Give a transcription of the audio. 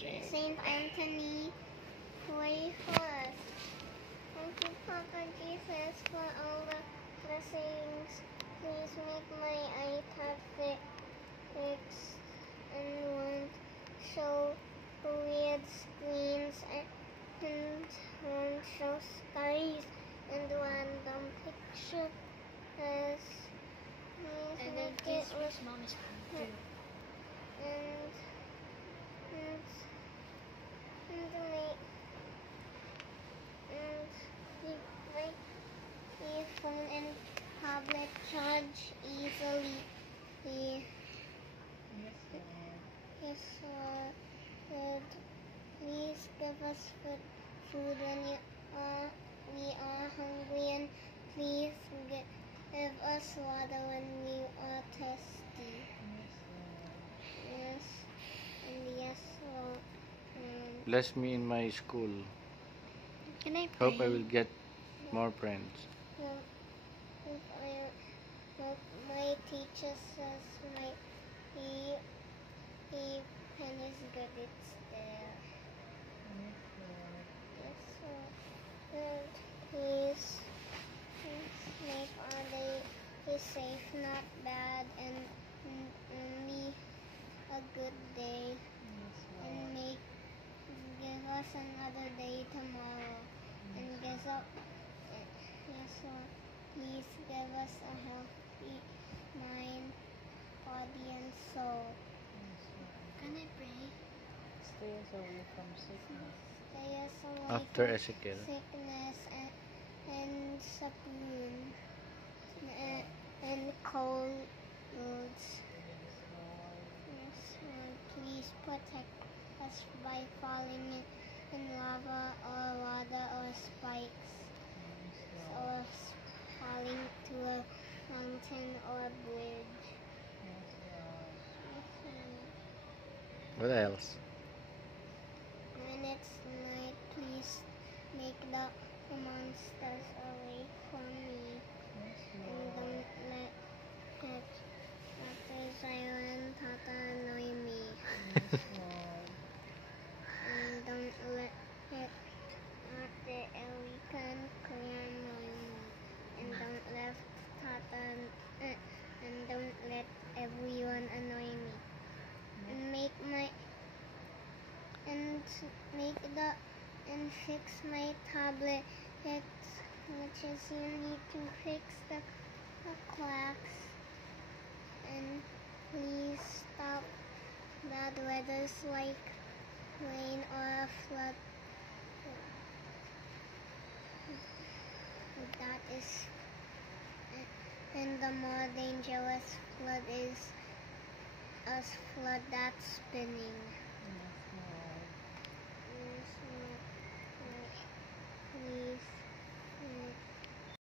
Saint Anthony, pray for us. Thank you, Papa Jesus, for all the blessings. Please make my iPad fixed and won't show weird screens and won't show skies and random pictures. And then please wish Mommy's too. My phone and tablet charge easily. Yes, Lord. Please give us food when we are hungry, and please give us water when we are thirsty. Yes, and yes, Lord. Bless me in my school. Can I pray? Hope I will get more friends. My teacher says he pen is good. It's there. Yes, Lord. Please make our day safe, not bad, and only a good day. And give us another day tomorrow. And give up. Yes, Lord. Please give us a healthy mind, body, and soul. Can I pray? Stay us away from sickness. Stay us away After from Ezekiel. sickness and spoon and colds. Yes, Lord. Yes, Lord. Please protect us by falling in lava or water or spikes, or falling to a mountain or bridge. Yes, Lord. Yes, Lord. What else? When it's night, please make the monsters away from me. Yes, And Lord. don't let Dr. Zion and Tata annoy me. Yes, Lord. And don't let Ate Elika and Kuya annoy me. And don't let Tata and don't let everyone annoy me. And make and fix my tablet, which is you need to fix the cracks. And please stop bad weathers like rain or a flood. That is, and the more dangerous flood is a flood that's spinning. Yes,